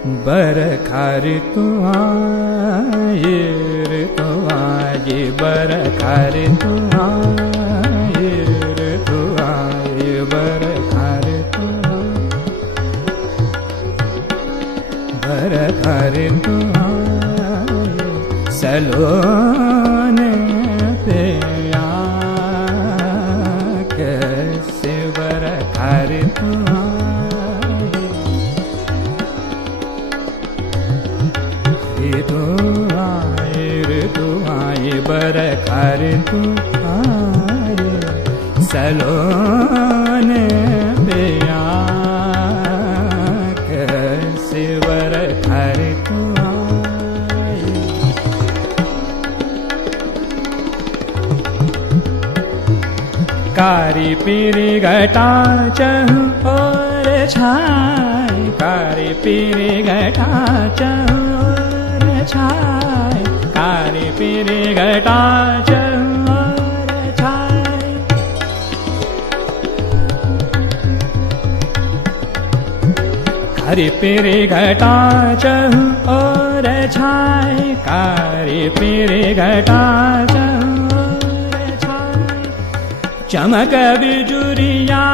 बरखा ऋतु आए ऋतु आए, बरखा ऋतु आए ऋतु आए, बरखा ऋतु बरखा ऋतु आए, सलोने पे कैसे बरखा ऋतु ऋतु आए, बरखा ऋतु आए, सलोने पे कैसे बरखा ऋतु आए। कारी पीरी घटा चहु और छाए, कारी पीरी घटा चहु छाए, कारी पीरी घटा चहु और छाए, कारी पीरी घटा चहु और छाए, कारी पीरी घटा चहु और छाए, चमक बिजुरिया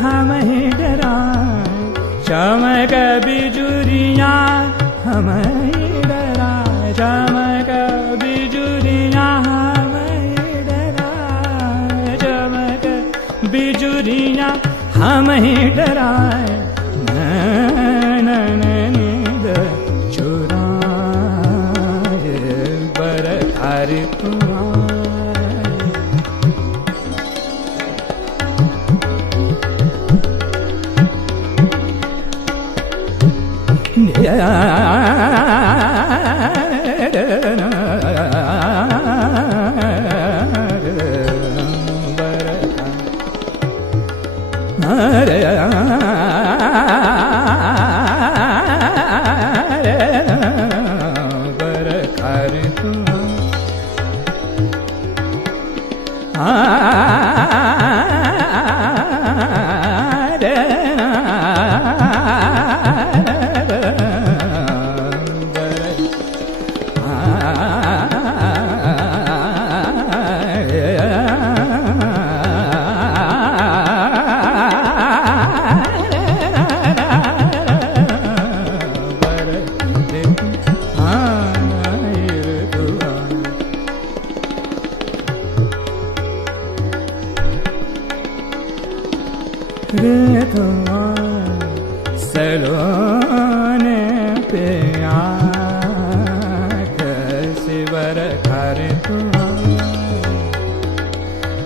हम ही डराए, चमक बिजुरिया हम ही डराए, चमक बिजुरिया हम ही डराए, चमक बिजुरिया हम ही डराए, नींद चुराए, बरखा ऋतु सलोने पे कैसे बरखा ऋतु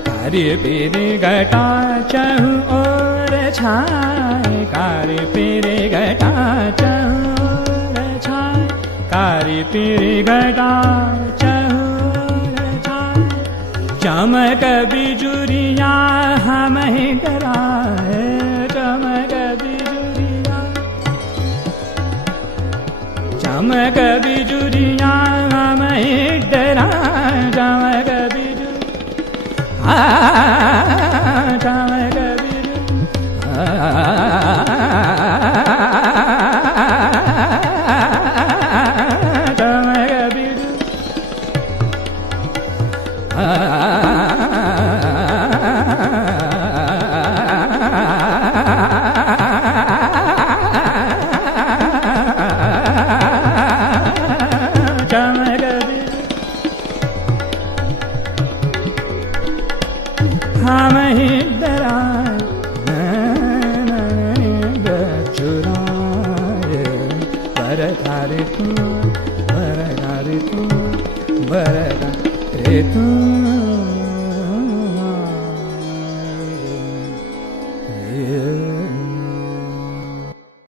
कारी पीरी घटा चहु और छाए, कारी पीरी घटा चहु और छाए, कारी पीरी घटा चहु और छाए, चमक बिजुरिया हम ही डराए, चमक बिजुरिया, चमक बिजुरिया हम ही डराए, चमक बिजुरिया, चमक हम ही डराए, चुराए, बरखा ऋतु, बरखा ऋतु, बरखा ऋतु।